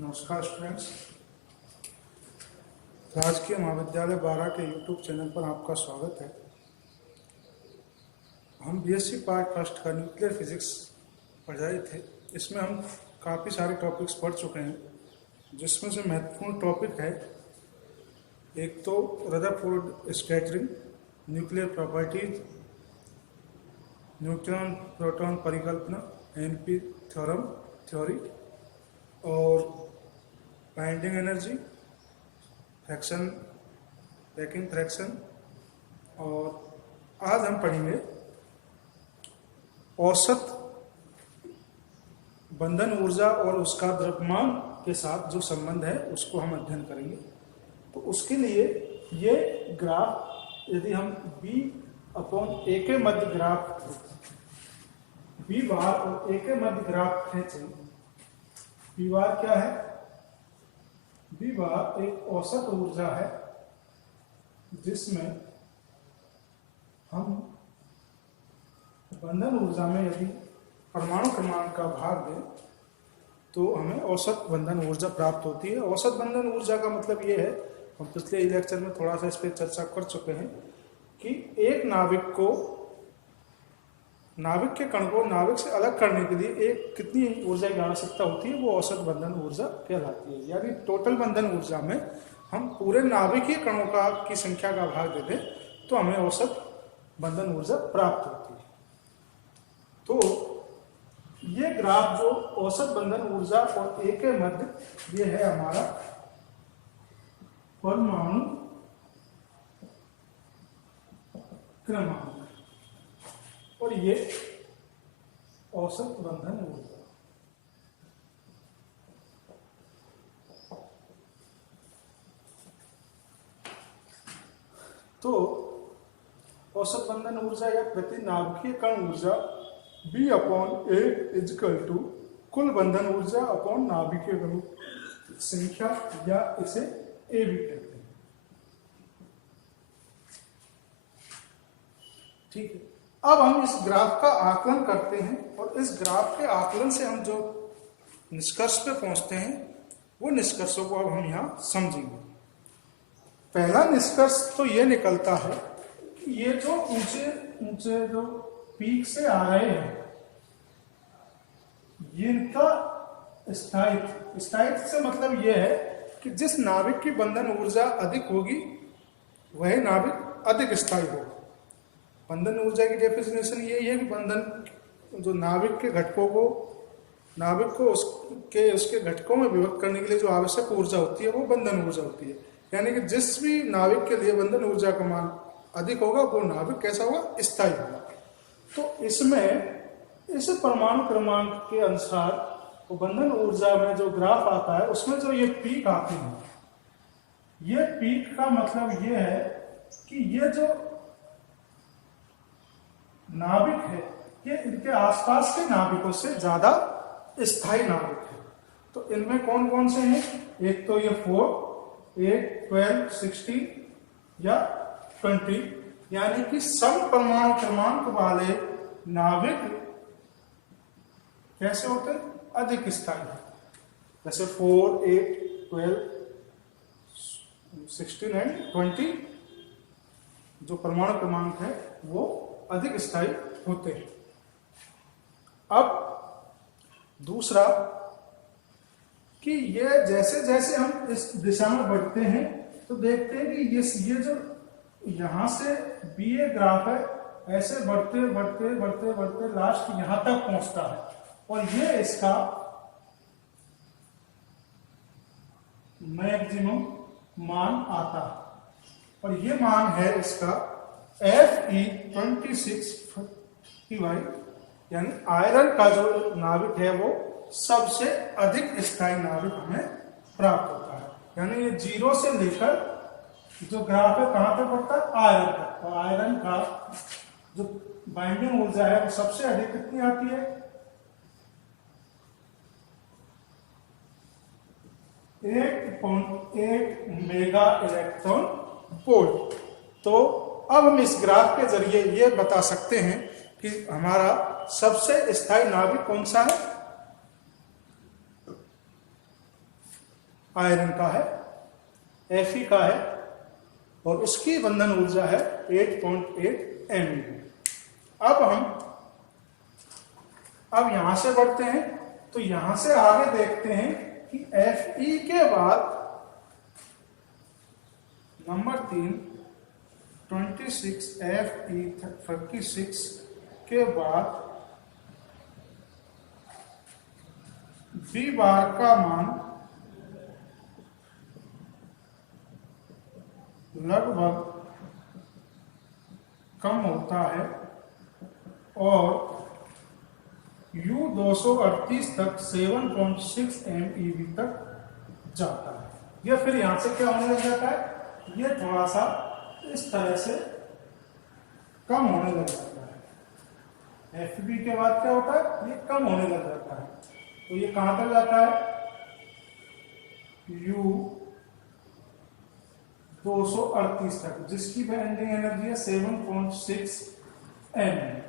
नमस्कार स्टूडेंट्स, राजकीय महाविद्यालय बारा के यूट्यूब चैनल पर आपका स्वागत है। हम बीएससी पार्ट फर्स्ट का न्यूक्लियर फिजिक्स पढ़ाए थे। इसमें हम काफ़ी सारे टॉपिक्स पढ़ चुके हैं, जिसमें से महत्वपूर्ण टॉपिक है एक तो Rutherford scattering, nuclear properties, neutron proton परिकल्पना, एनपी थ्योरी और binding energy, fraction, packing fraction. और आज हम पढ़ेंगे औसत बंधन ऊर्जा और उसका द्रव्यमान के साथ जो संबंध है उसको हम अध्ययन करेंगे। तो उसके लिए ये ग्राफ, यदि हम B/A के मध्य ग्राफ, B बार और A के मध्य ग्राफ खींचें। B बार क्या है? B बार एक औसत ऊर्जा है जिसमें हम बंधन ऊर्जा में यदि परमाणु क्रमांक का भाग दें तो हमें औसत बंधन ऊर्जा प्राप्त होती है। औसत बंधन ऊर्जा का मतलब ये है, हम पिछले लेक्चर में थोड़ा सा इस पर चर्चा कर चुके हैं कि एक नाविक के कण को नाविक से अलग करने के लिए एक कितनी ऊर्जा की आवश्यकता होती है, वो औसत बंधन ऊर्जा कहलाती है। यानी टोटल बंधन ऊर्जा में हम पूरे नाभिकीय कणों की संख्या का भाग दे दें तो हमें औसत बंधन ऊर्जा प्राप्त होती है। तो ये ग्राफ जो औसत बंधन ऊर्जा और A के मध्य, ये है हमारा परमाणु क्रमांक और ये औसत बंधन ऊर्जा। तो औसत बंधन ऊर्जा या प्रति नाभिकीय कण ऊर्जा B/A इक्वल टू कुल बंधन ऊर्जा अपॉन नाभिकीय कणों संख्या, या इसे A भी कहते हैं। ठीक है, अब हम इस ग्राफ का आकलन करते हैं और इस ग्राफ के आकलन से हम जो निष्कर्ष पे पहुंचते हैं वो निष्कर्षों को अब हम यहाँ समझेंगे। पहला निष्कर्ष तो ये निकलता है कि ये जो ऊंचे ऊंचे जो पीक से आ रहे हैं, इनका स्थायित्व से मतलब ये है कि जिस नाविक की बंधन ऊर्जा अधिक होगी वह नाविक अधिक स्थायी होगा। बंधन ऊर्जा की डेफिनेशन ये है कि बंधन जो नाविक के घटकों को, नाविक को उसके घटकों में विभक्त करने के लिए जो आवश्यक ऊर्जा होती है वो बंधन ऊर्जा होती है। यानी कि जिस भी नाविक के लिए बंधन ऊर्जा का मान अधिक होगा वो नाविक कैसा होगा? स्थायी होगा। तो इसमें इस परमाणु क्रमांक के अनुसार वो बंधन ऊर्जा में जो ग्राफ आता है उसमें जो ये पीक आती है, ये पीक का मतलब ये है कि ये जो नाविक है ये इनके आसपास के नाविकों से ज्यादा स्थायी नाविक है। तो इनमें कौन कौन से हैं? एक तो ये 4, 8, 12, 16 या 20, यानी कि सम परमाणु क्रमांक वाले नाविक कैसे होते हैं? अधिक स्थायी। जैसे 4, 8, 12, 16 एंड 20 जो परमाणु क्रमांक है वो अधिक स्थायी होते हैं। अब दूसरा कि ये जैसे जैसे हम इस दिशा में बढ़ते हैं तो देखते हैं कि ये जो यहां से BA ग्राफ है ऐसे बढ़ते बढ़ते बढ़ते बढ़ते लास्ट यहां तक पहुंचता है और ये इसका मैक्सिमम मान आता है और ये मान है इसका Fe26, यानी आयरन का जो नाविक है वो सबसे अधिक स्थायी नाविक हमें प्राप्त होता है। यानी ये 0 से लेकर जो ग्राफ है कहां तक बढ़ता है? आयरन तक। तो आयरन का जो बाइंडिंग ऊर्जा है वो सबसे अधिक कितनी आती है? 8.8 मेगा इलेक्ट्रॉन वोल्ट। तो अब हम इस ग्राफ के जरिए ये बता सकते हैं कि हमारा सबसे स्थायी नाभिक कौन सा है? आयरन का है, Fe का है, और उसकी बंधन ऊर्जा है 8.8 MeV। अब यहां से बढ़ते हैं, तो यहां से आगे देखते हैं कि Fe के बाद नंबर 3 26 Fe36 के बाद B बार का मान लगभग कम होता है और U238 तक 7.6 MeV तक जाता है। यह फिर यहां से क्या होने लग जाता है, यह थोड़ा सा इस तरह से कम होने लग जाता है। Fb के बाद क्या होता है, ये कम होने लग जाता है। तो ये कहां तक जाता है, U238 तक, जिसकी बाइंडिंग एनर्जी है 7.6 MeV।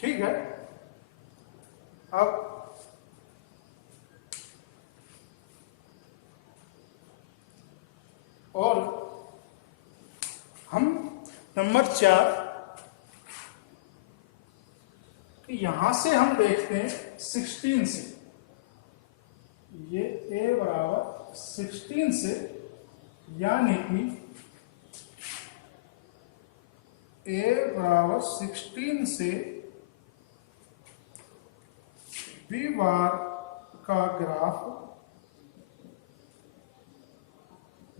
ठीक है। अब और हम नंबर 4, यहां से हम देखते हैं 16 से, ये A बराबर 16 से, यानी कि A बराबर 16 से B बार का ग्राफ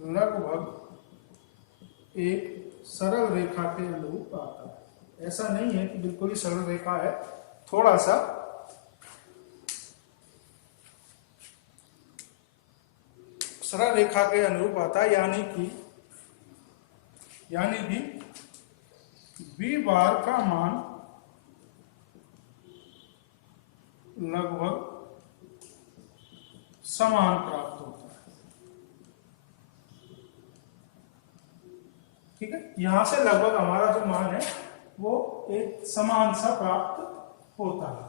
लगभग एक सरल रेखा के अनुरूप आता है। ऐसा नहीं है कि बिल्कुल ही सरल रेखा है, थोड़ा सा सरल रेखा के अनुरूप आता है, यानी कि B बार का मान लगभग समान प्राप्त होता है। ठीक है, यहां से लगभग हमारा जो मान है वो एक समान सा प्राप्त होता है।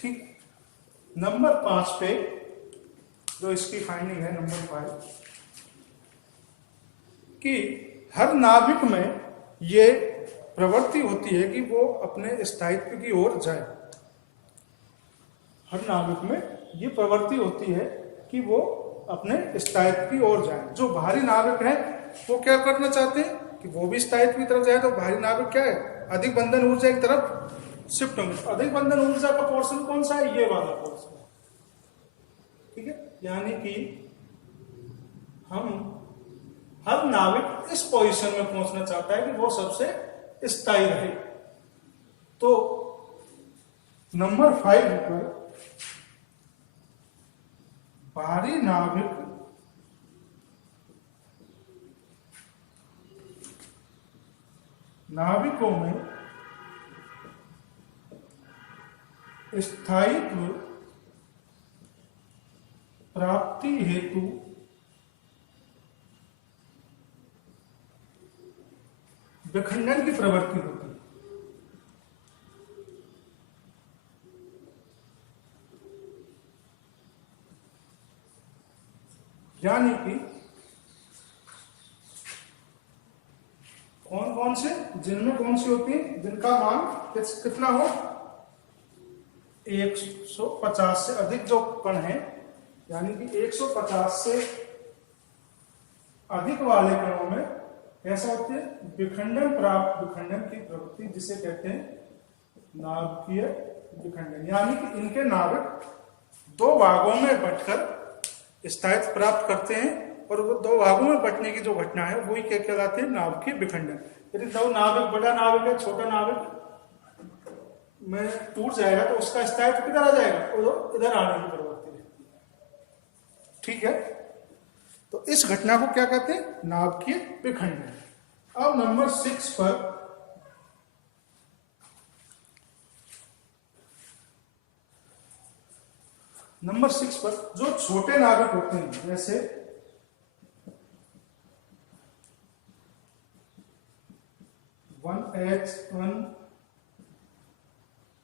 ठीक, नंबर 5 पे जो इसकी फाइंडिंग है, नंबर 5, कि हर नाभिक में ये प्रवृत्ति होती है कि वो अपने स्थायित्व की ओर जाए। हर नाभिक में ये प्रवृत्ति होती है कि वो अपने स्थायित्व की ओर जाए। जो बाहरी नाभिक है वो क्या करना चाहते हैं कि वो भी स्थायित्व की तरफ जाए, तो बाहरी नाभिक क्या है, अधिक बंधन ऊर्जा की तरफ शिफ्ट होंगे। अधिक बंधन ऊर्जा का पोर्शन कौन सा है, ये वाला पोर्शन। ठीक है, यानी कि हम हर नाविक इस पोजीशन में पहुंचना चाहता है कि वो सबसे स्थायी रहे। तो नंबर 5 पर बाहरी नाविकों में स्थायित्व प्राप्ति हेतु विखंडन की प्रवृत्ति होती है। यानी कि कौन कौन से, जिनमें कौन सी होती है, जिनका मान कितना हो, 150 से अधिक जो कण है, यानी कि 150 से अधिक वाले कणों में कैसा होती है, विखंडन की प्रवृत्ति, जिसे कहते हैं नाभिकीय विखंडन। यानी कि इनके नाभिक दो भागों में बंटकर स्थायित्व प्राप्त करते हैं, और वो दो भागों में बंटने की जो घटना है वही क्या कहलाते हैं, नाभिकीय विखंडन। यदि दो नाभिक, बड़ा नाभिक है छोटा नाभिक में टूट जाएगा तो उसका स्थायित्व किधर आ जाएगा, वो इधर आने की प्रवृत्ति रहती है। ठीक है, तो इस घटना को क्या कहते हैं, नाभिकीय विखंडन। अब नंबर 6 पर जो छोटे नाभिक होते हैं, जैसे H1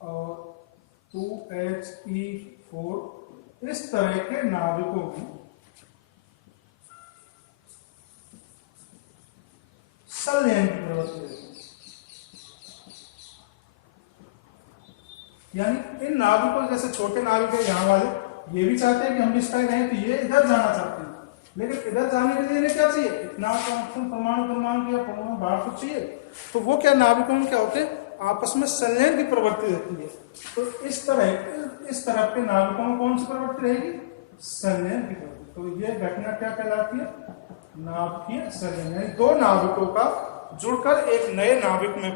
और 2He4 4 इस तरह के नाविकों में संलयन की प्रवृत्ति रहती है। यानी इन नाविकों, जैसे छोटे नाविक है यहाँ वाले, ये भी चाहते हैं कि हम भी स्थायी रहें, तो ये इधर जाना चाहते हैं, लेकिन इधर जाने के लिए इन्हें क्या चाहिए, इतना परमाणु या परमाणु भार तो चाहिए। तो वो क्या, नाविकों में क्या होते हैं, आपस में संलयन की प्रवृत्ति रहती है। तो इस तरह के नाविकों में कौन सी प्रवृत्ति रहेगी, संलयन की प्रवृत्ति। तो ये घटना क्या कहलाती है, नाभिकीय संलयन। यानी दो नाविकों का जुड़कर एक नए नाविक में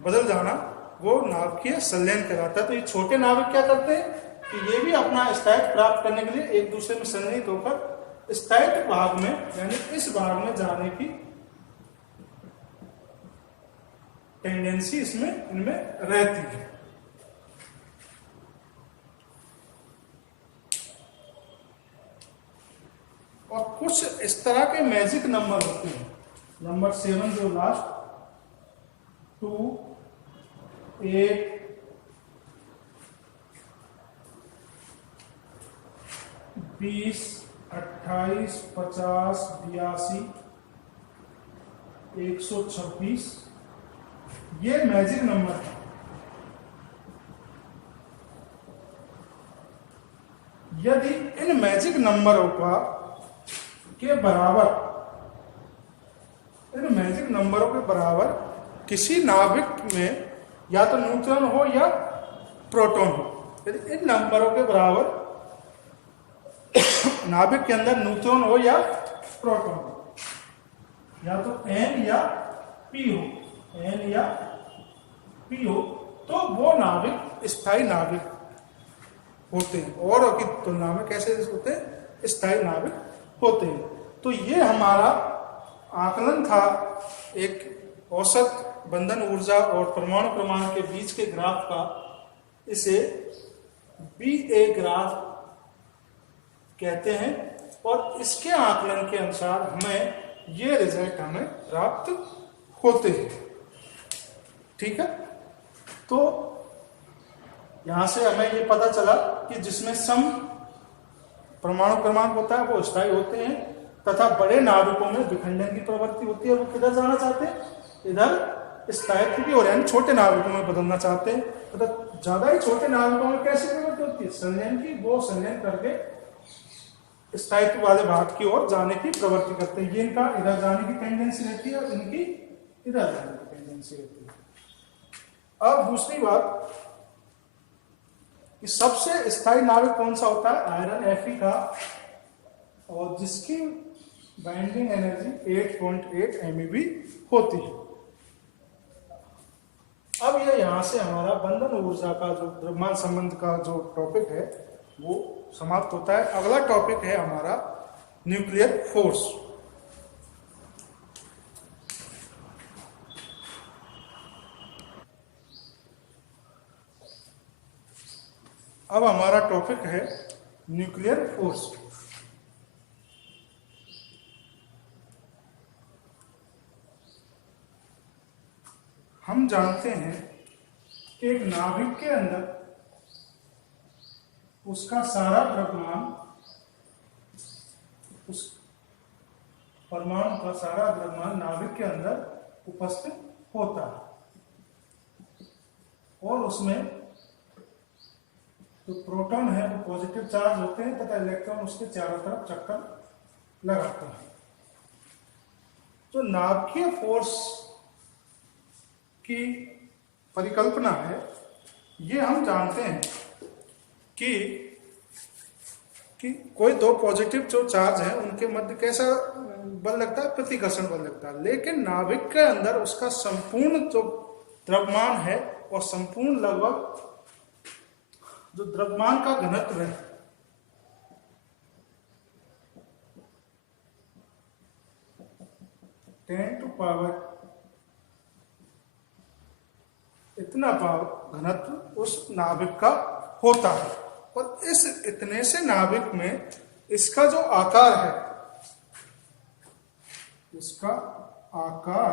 बदल जाना, वो नाभिकीय संलयन कहलाता है। तो ये छोटे नाविक क्या करते हैं कि ये भी अपना स्थायित्व प्राप्त करने के लिए एक दूसरे में संलयित होकर स्थायित्व भाग में, यानी इस भाग में जाने की टेंडेंसी इसमें इनमें रहती है। और कुछ इस तरह के मैजिक नंबर होते हैं, नंबर 7 जो लास्ट, 2, 8, 20, 28, 50, 82, 126, ये मैजिक नंबर है। यदि इन मैजिक नंबरों का के बराबर, इन मैजिक नंबरों के बराबर किसी नाभिक में या तो न्यूट्रॉन हो या प्रोटॉन हो, यदि इन नंबरों के बराबर नाभिक के अंदर न्यूट्रॉन हो या प्रोटॉन हो, या तो N या P हो, N या P हो, तो वो नाभिक स्थायी नाभिक होते हैं। और की तुलना में कैसे होते हैं, स्थायी नाभिक होते हैं। तो ये हमारा आकलन था एक औसत बंधन ऊर्जा और परमाणु क्रमांक के बीच के ग्राफ का। इसे BA ग्राफ कहते हैं, और इसके आकलन के अनुसार हमें ये रिजल्ट हमें प्राप्त होते हैं। ठीक है, तो यहां से हमें ये पता चला कि जिसमें सम परमाणु क्रमांक होता है वो स्थायी होते हैं, तथा बड़े नाभिकों में विखंडन की प्रवृत्ति होती है। वो किधर जाना चाहते हैं, इधर स्थायित्व की ओर, यानी छोटे नाभिकों में बदलना चाहते हैं। तथा ज्यादा ही छोटे नाभिकों में कैसी प्रवृत्ति होती है, संलयन की। वो संलयन करके स्थायित्व वाले भाग की ओर जाने की प्रवृत्ति करते हैं। ये इनका इधर जाने की टेंडेंसी रहती है और इनकी इधर जाने की टेंडेंसी रहती है। अब दूसरी बात, कि सबसे स्थायी नाभिक कौन सा होता है, आयरन Fe का, और जिसकी बाइंडिंग एनर्जी 8.8 MeV होती है। अब ये यहां से हमारा बंधन ऊर्जा का जो द्रव्यमान संबंध का जो टॉपिक है वो समाप्त होता है। अगला टॉपिक है हमारा न्यूक्लियर फोर्स। अब हमारा टॉपिक है न्यूक्लियर फोर्स। हम जानते हैं कि एक नाभिक के अंदर उसका सारा द्रव्यमान, उस परमाणु का सारा द्रव्यमान नाभिक के अंदर उपस्थित होता है, और उसमें जो प्रोटॉन है वो पॉजिटिव चार्ज होते हैं तथा इलेक्ट्रॉन उसके चारों तरफ चक्कर लगाते हैं। जो नाभिकीय फोर्स की परिकल्पना है, ये हम जानते हैं कि कोई दो पॉजिटिव जो चार्ज है उनके मध्य कैसा बल लगता है, प्रतिकर्षण बल लगता है। लेकिन नाभिक के अंदर उसका संपूर्ण जो द्रव्यमान है और संपूर्ण लगभग जो द्रव्यमान का घनत्व है इतना घनत्व उस नाभिक का होता है। और इस इतने से नाभिक में इसका जो आकार है, इसका आकार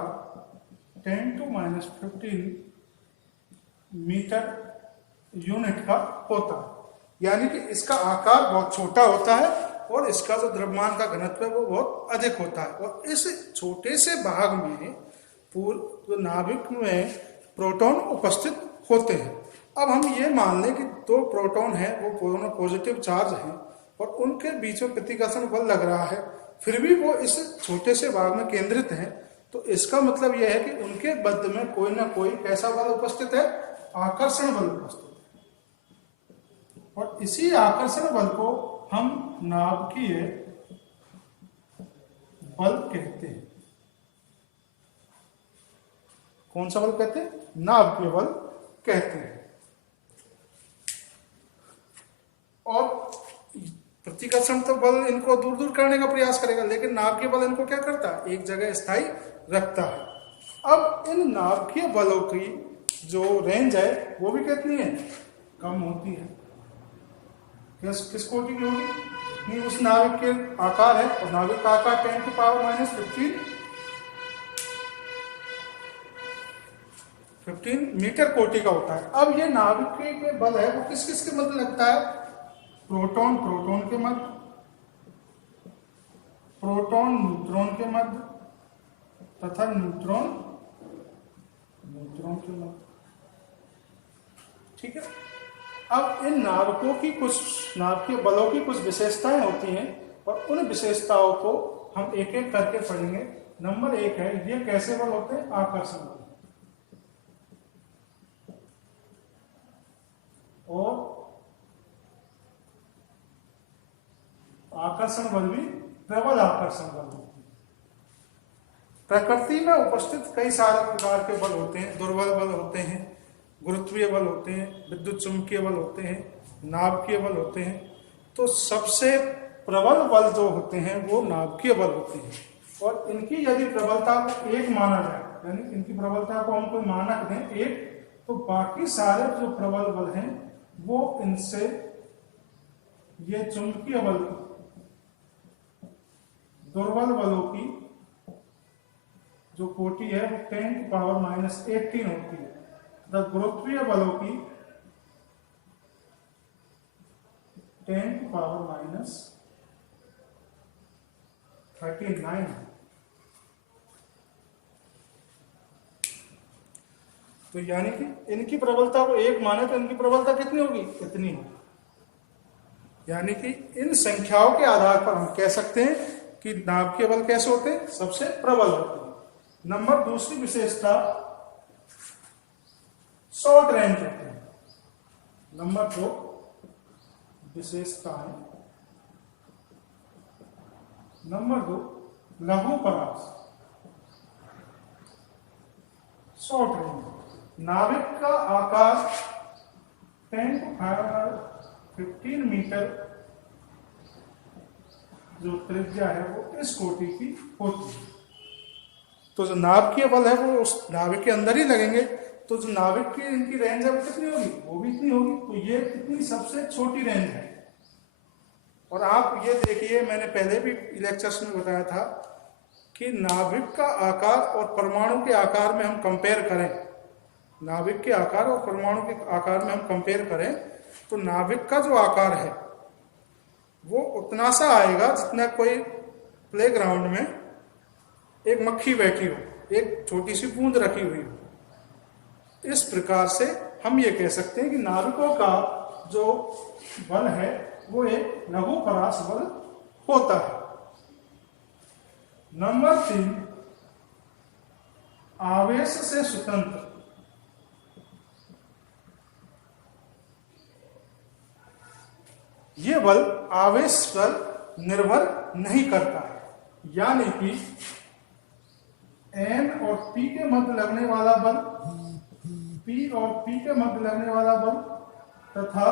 10⁻⁻15 मीटर यूनिट का होता है, यानी कि इसका आकार बहुत छोटा होता है और इसका जो द्रव्यमान का घनत्व है वो बहुत अधिक होता है। और इस छोटे से भाग में जो नाभिक में प्रोटॉन उपस्थित होते हैं। अब हम ये मान लें कि दो प्रोटॉन हैं, वो दोनों पॉजिटिव चार्ज हैं और उनके बीच में प्रतिकर्षण बल लग रहा है, फिर भी वो इस छोटे से भाग में केंद्रित हैं, तो इसका मतलब यह है कि उनके मध्य में कोई ना कोई कैसा बल उपस्थित है, आकर्षण बल उपस्थित है। और इसी आकर्षण बल को हम नाभिकीय बल कहते हैं। कौन सा बल कहते हैं? नाभिकीय बल कहते हैं। और प्रतिकर्षण तो बल इनको दूर दूर करने का प्रयास करेगा, लेकिन नाभिकीय बल इनको क्या करता है, एक जगह स्थायी रखता है। अब इन नाभिकीय बलों की जो रेंज है वो भी कितनी है, कम होती है। किस कोटि की होगी? नहीं, उस नाभिक के आकार है, और नाभिक का आकार 10⁻15 मीटर कोटि का होता है। अब ये नाभिक के बल है वो किस किस के मध्य लगता है? प्रोटॉन प्रोटॉन के मध्य, प्रोटॉन न्यूट्रॉन के मध्य तथा न्यूट्रॉन न्यूट्रॉन के मध्य। ठीक है। अब इन नाभिकों की नाभिकीय बलों की कुछ विशेषताएं होती हैं और उन विशेषताओं को हम एक एक करके पढ़ेंगे। नंबर 1 है, ये कैसे बल होते हैं? आकर्षण बल। और आकर्षण बल भी प्रबल आकर्षण बल होते हैं। प्रकृति में उपस्थित कई सारे प्रकार के बल होते हैं। दुर्बल बल होते हैं, गुरुत्वीय बल होते हैं, विद्युत चुंबकीय बल होते हैं, नाभिकीय बल होते हैं। तो सबसे प्रबल बल जो होते हैं वो नाभिकीय बल होते हैं। और इनकी यदि प्रबलता को 1 माना जाए, यानी इनकी प्रबलता को हम कोई मानक दें 1, तो बाकी सारे जो प्रबल बल हैं वो इनसे, ये चुंबकीय बल दुर्बल बलों की जो कोटि है वो 10⁻18 होती है। गुरुत्वीय बलों की 10⁻39 है। तो यानी कि इनकी प्रबलता को 1 माने तो इनकी प्रबलता कितनी होगी? इतनी होगी। यानी कि इन संख्याओं के आधार पर हम कह सकते हैं कि नाभिकीय बल कैसे होते हैं? सबसे प्रबल होते हैं। नंबर दूसरी विशेषता, शॉर्ट रेंज होते हैं। नंबर 2 विशेषताएं, नंबर 2 लघु परास, शॉर्ट रेंज। नाभिक का आकार 10⁻15 मीटर जो त्रिज्या है वो इस कोटि की होती है। तो जो नाभिकीय बल है वो उस नाभिक के अंदर ही लगेंगे, तो जो नाभिक की इनकी रेंज है वो कितनी होगी? वो भी इतनी होगी। तो ये कितनी सबसे छोटी रेंज है। और आप ये देखिए, मैंने पहले भी लेक्चर्स में बताया था कि नाभिक का आकार और परमाणु के आकार में हम कंपेयर करें, नाभिक के आकार और परमाणु के आकार में हम कंपेयर करें, तो नाभिक का जो आकार है वो उतना सा आएगा जितना कोई प्लेग्राउंड में एक मक्खी बैठी हो, एक छोटी सी बूंद रखी हुई हो। इस प्रकार से हम ये कह सकते हैं कि नाभिकों का जो बल है वो एक लघु परास बल होता है। नंबर 3 आवेश से स्वतंत्र। ये बल आवेश पर निर्भर नहीं करता है, यानी कि N और P के मध्य लगने वाला बल, P और P के मध्य लगने वाला बल तथा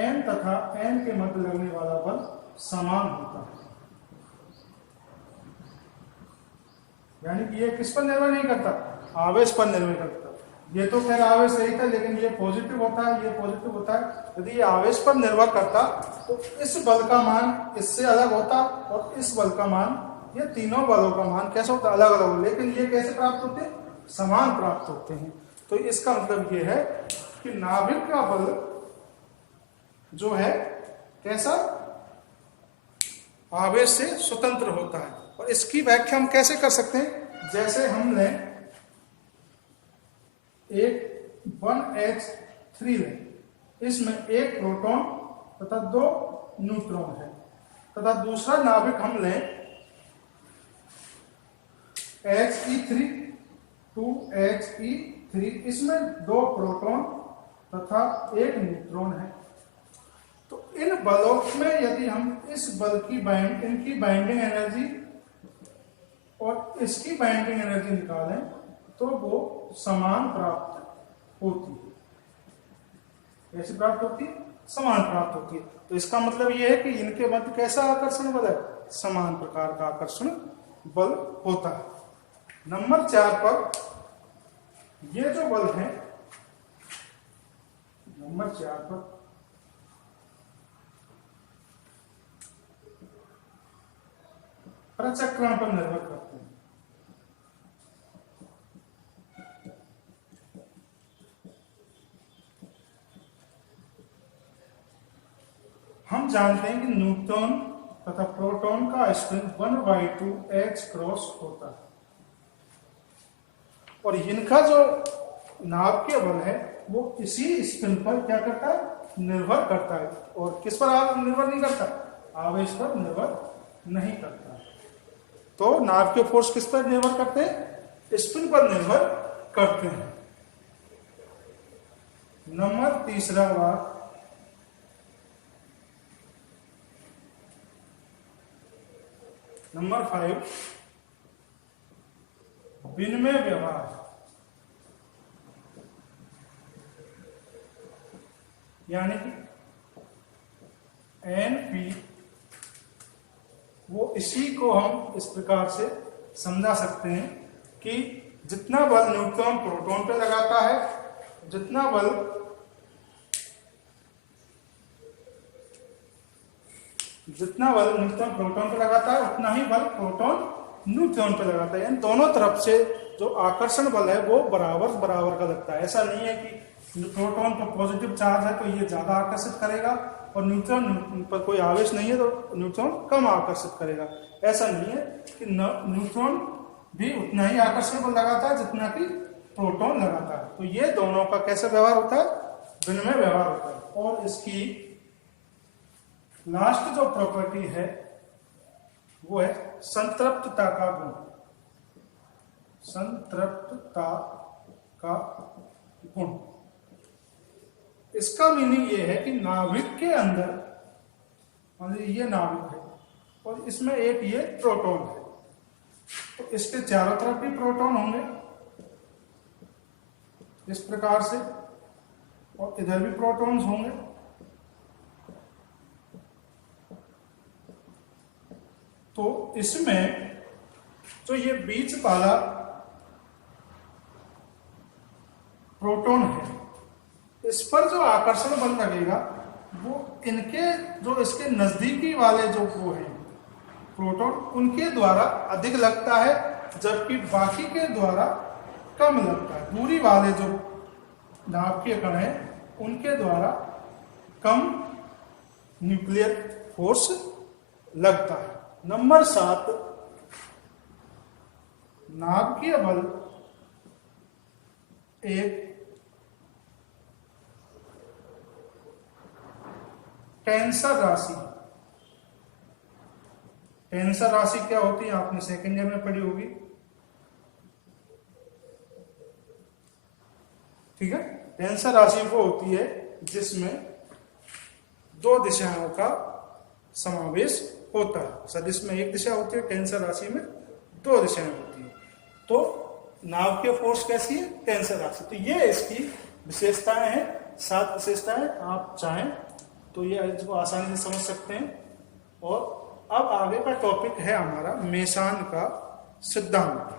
N तथा N के मध्य लगने वाला बल समान होता है। यानी कि ये किस पर निर्भर नहीं करता? आवेश पर निर्भर करता। ये तो खैर आवेश रही था, लेकिन ये पॉजिटिव होता है, ये पॉजिटिव होता है। यदि ये आवेश पर निर्भर करता तो इस बल का मान इससे अलग होता और इस बल का मान, ये तीनों बलों का मान कैसे होता? अलग अलग। लेकिन ये कैसे प्राप्त होते हैं? समान प्राप्त होते हैं। तो इसका मतलब ये है कि नाभिक का बल जो है कैसा, आवेश से स्वतंत्र होता है। और इसकी व्याख्या हम कैसे कर सकते हैं, जैसे हमने एक 1H3 लें, इसमें एक प्रोटॉन तथा 2 न्यूट्रॉन है, तथा दूसरा नाभिक हम लें He3 2He3, इसमें 2 प्रोटॉन तथा 1 न्यूट्रॉन है। तो इन बलों में यदि हम इस बल की इनकी बाइंडिंग एनर्जी और इसकी बाइंडिंग एनर्जी निकालें तो वो समान प्राप्त होती है। कैसे प्राप्त होती है, समान प्राप्त होती है। तो इसका मतलब यह है कि इनके मध्य कैसा आकर्षण बल है, समान प्रकार का आकर्षण बल होता है। नंबर 4 पर ये जो बल है, नंबर 4 पर प्रचक्रण पर निर्भर करते हैं। हम जानते हैं कि न्यूट्रॉन तथा प्रोटॉन का स्पिन 1/2 H क्रॉस होता है, और इनका जो नाभिकीय बल है वो इसी स्पिन पर क्या करता है, निर्भर करता है। और किस पर निर्भर नहीं करता, आवेश पर निर्भर नहीं करता। तो नाभिकीय फोर्स किस पर निर्भर करते हैं, स्पिन पर निर्भर करते हैं। नंबर 3 बात, नंबर 5 विनिमय व्यवहार, यानी कि NP, वो इसी को हम इस प्रकार से समझा सकते हैं कि जितना बल न्यूट्रॉन प्रोटॉन पे लगाता है, जितना बल न्यूट्रॉन प्रोटॉन पे लगाता है उतना ही बल प्रोटॉन न्यूट्रॉन पे लगाता है। यानी दोनों तरफ से जो आकर्षण बल है वो बराबर बराबर का लगता है। ऐसा नहीं है कि प्रोटॉन पर पॉजिटिव चार्ज है तो ये ज्यादा आकर्षित करेगा और न्यूट्रॉन पर कोई आवेश नहीं है तो न्यूट्रॉन कम आकर्षित करेगा। ऐसा नहीं है कि न्यूट्रॉन भी उतना ही आकर्षण बल लगाता है जितना कि प्रोटॉन लगाता है। तो ये दोनों का कैसा व्यवहार होता है, विनिमय व्यवहार होता है। और इसकी लास्ट जो प्रॉपर्टी है वो है संतृप्तता का गुण। संतृप्तता का गुण, इसका मीनिंग ये है कि नाभिक के अंदर, मान लीजिए ये नाभिक है और इसमें एक ये प्रोटॉन है, तो इसके चारों तरफ भी प्रोटॉन होंगे इस प्रकार से, और इधर भी प्रोटॉन्स होंगे। तो इसमें जो ये बीच वाला प्रोटॉन है, इस पर जो आकर्षण बल लगेगा वो इनके जो इसके नजदीकी वाले जो वो हैं प्रोटॉन, उनके द्वारा अधिक लगता है, जबकि बाकी के द्वारा कम लगता है। दूरी वाले जो नाभिकीय कण हैं उनके द्वारा कम न्यूक्लियर फोर्स लगता है। नंबर 7, नाभिकीय बल एक टेंसर राशि। टेंसर राशि क्या होती है, आपने सेकेंड ईयर में पढ़ी होगी, ठीक है। टेंसर राशि वो होती है जिसमें 2 दिशाओं का समावेश होता है। सदिश में एक दिशा होती है, टेंसर राशि में 2 दिशाएं होती है। तो नाभिकीय फोर्स कैसी है, टेंसर राशि। तो ये इसकी विशेषताएं हैं, 7 विशेषताएं। आप चाहें तो ये इसको आसानी से समझ सकते हैं। और अब आगे का टॉपिक है हमारा मेसान का सिद्धांत।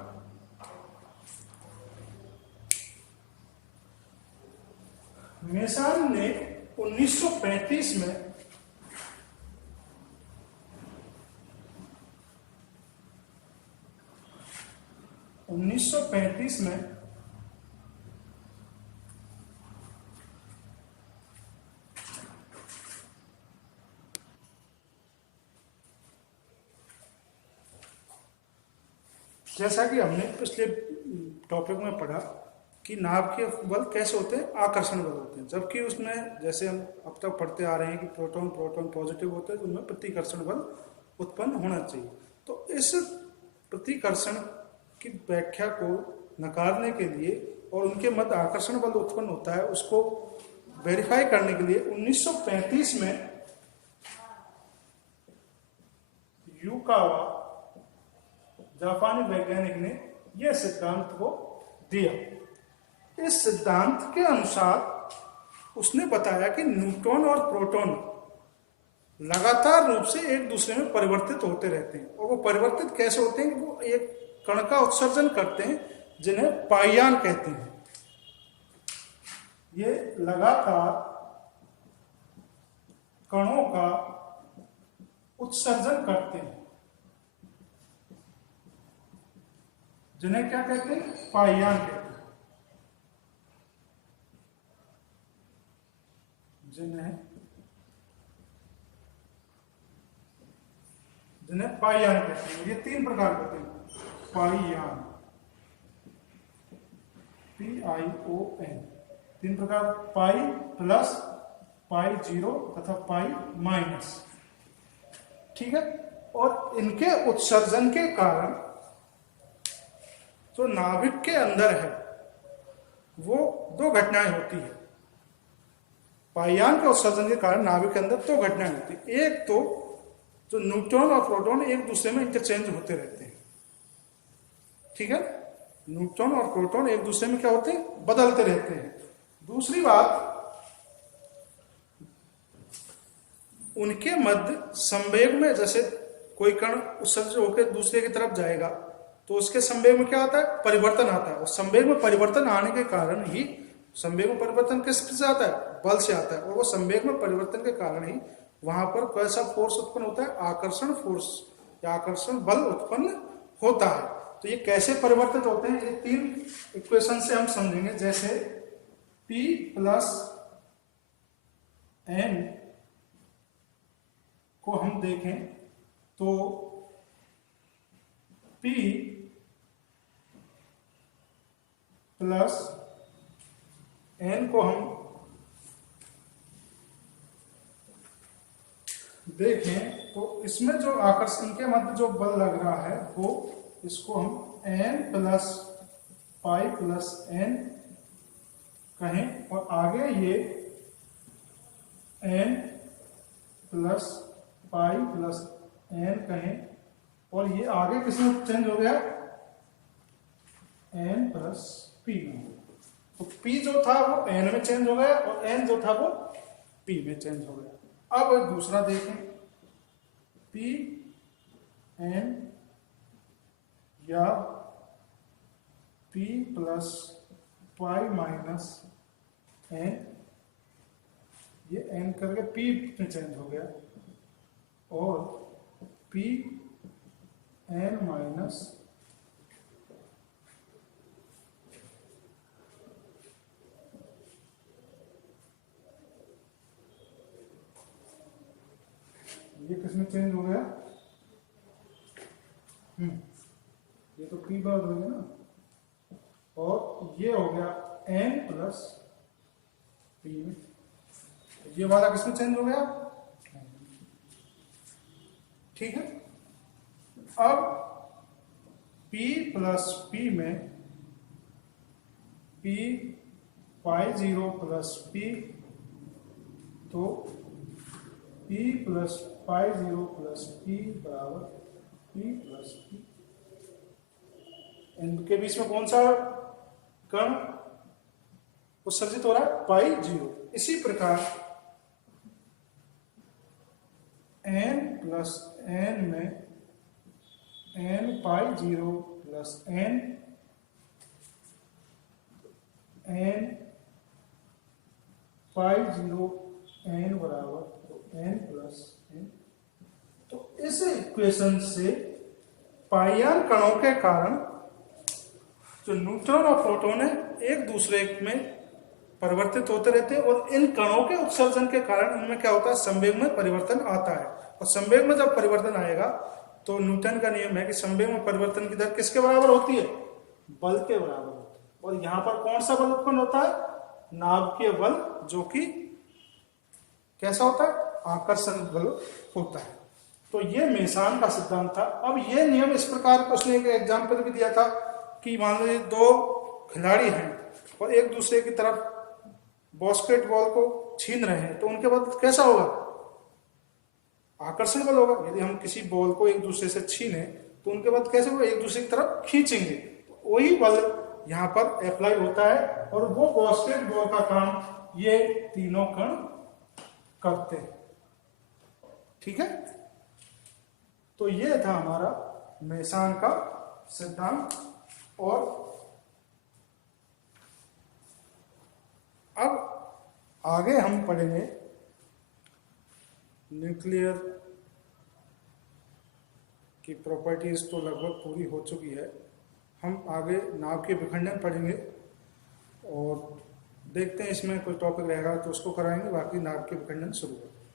मेसान ने 1935 में जैसा कि हमने पिछले टॉपिक में पढ़ा कि नाभ के बल कैसे होते हैं, आकर्षण बल होते हैं, जबकि उसमें जैसे हम अब तक पढ़ते आ रहे हैं कि प्रोटॉन प्रोटॉन पॉजिटिव होते हैं तो उनमें प्रतिकर्षण बल उत्पन्न होना चाहिए। तो इस प्रतिकर्षण की व्याख्या को नकारने के लिए और उनके मध्य आकर्षण बल उत्पन्न होता है उसको वेरीफाई करने के लिए 1935 में युकावा जापानी वैज्ञानिक ने यह सिद्धांत को दिया। इस सिद्धांत के अनुसार उसने बताया कि न्यूट्रॉन और प्रोटॉन लगातार रूप से एक दूसरे में परिवर्तित होते रहते हैं, और वो परिवर्तित कैसे होते हैं कि वो एक कण का उत्सर्जन करते हैं जिन्हें पाइयान कहते हैं। ये लगातार कणों का उत्सर्जन करते हैं जिन्हें क्या कहते हैं, पाइयान कहते हैं, जिन्हें पाइयान कहते हैं। ये 3 प्रकार के होते हैं पाइयान, PION, 3 प्रकार, पाई प्लस, पाई जीरो तथा पाई माइनस। ठीक है। और इनके उत्सर्जन के कारण जो नाभिक के अंदर है वो 2 घटनाएं होती है। पाइयान के उत्सर्जन के कारण नाभिक के अंदर 2 घटनाएं होती है। एक तो जो न्यूट्रॉन और प्रोटॉन एक दूसरे में इंटरचेंज होते रहते हैं। ठीक है, न्यूट्रॉन और प्रोटॉन एक दूसरे में क्या होते हैं, बदलते रहते हैं। दूसरी बात, उनके मध्य संवेग में, जैसे कोई कण उत्सर्जित होकर दूसरे की तरफ जाएगा तो उसके संवेग में क्या आता है, परिवर्तन आता है। और संवेग में परिवर्तन आने के कारण ही, संवेग में परिवर्तन किस से आता है, बल से आता है। और वो संवेग में परिवर्तन के कारण ही वहां पर कैसा फोर्स उत्पन्न होता है, आकर्षण फोर्स या आकर्षण बल उत्पन्न होता है। तो ये कैसे परिवर्तित होते हैं, ये 3 इक्वेशन से हम समझेंगे। जैसे P प्लस N को हम देखें तो P प्लस N को हम देखें तो इसमें जो आकर्षण के मध्य जो बल लग रहा है वो, इसको हम N plus pi plus N कहें, और आगे ये N plus pi plus N कहें, और ये आगे किसमें चेंज हो गया, N प्लस P में। तो P जो था वो N में चेंज हो गया और N जो था वो P में चेंज हो गया। अब दूसरा देखें, P N या P plus pi minus N, ये N करके P में चेंज हो गया, और P N माइनस ये किसमें चेंज हो गया, ये तो P बार हो गया ना, और ये हो गया N प्लस P में, ये वाला किसमें चेंज हो गया। ठीक है। अब P प्लस P में P pi zero plus P, तो P plus pi zero plus P बराबर P प्लस P। इनके बीच में कौन सा कण उत्सर्जित हो रहा है, पाई जीरो। इसी प्रकार N प्लस N में N pi zero plus N, N pi zero N बराबर तो N प्लस N। तो इस इक्वेशन से पाइयान कणों के कारण जो न्यूट्रॉन और प्रोटॉन है एक दूसरे में परिवर्तित होते रहते हैं, और इन कणों के उत्सर्जन के कारण इनमें क्या होता है, संवेग में परिवर्तन आता है। और संवेग में जब परिवर्तन आएगा तो न्यूटन का नियम है कि संवेग में परिवर्तन की दर किसके बराबर होती है? बल के बराबर होती है। और यहां पर कौन सा बल उत्पन्न होता है? नाभिकीय बल, जो कि कैसा होता है? आकर्षण बल होता है। तो ये मेसान का सिद्धांत था। अब ये नियम इस प्रकार का उसने एक एग्जाम्पल भी दिया था कि मान लीजिए दो खिलाड़ी हैं और एक दूसरे की तरफ बास्केटबॉल को छीन रहे हैं, तो उनके बाद कैसा होगा? आकर्षण बल होगा। यदि हम किसी बॉल को एक दूसरे से छीने तो उनके बाद कैसे होगा? एक दूसरे की तरफ खींचेंगे। वही बल यहाँ पर अप्लाई होता है और वो बास्केटबॉल का काम ये तीनों कण करते हैं। ठीक है, तो ये था हमारा मेसान का सिद्धांत। और अब आगे हम पढ़ेंगे न्यूक्लियर की प्रॉपर्टीज तो लगभग पूरी हो चुकी है। हम आगे नाभ के विखंडन पढ़ेंगे और देखते हैं इसमें कोई टॉपिक रहेगा तो उसको कराएंगे, बाकी नाभ के विखंडन शुरू करेंगे।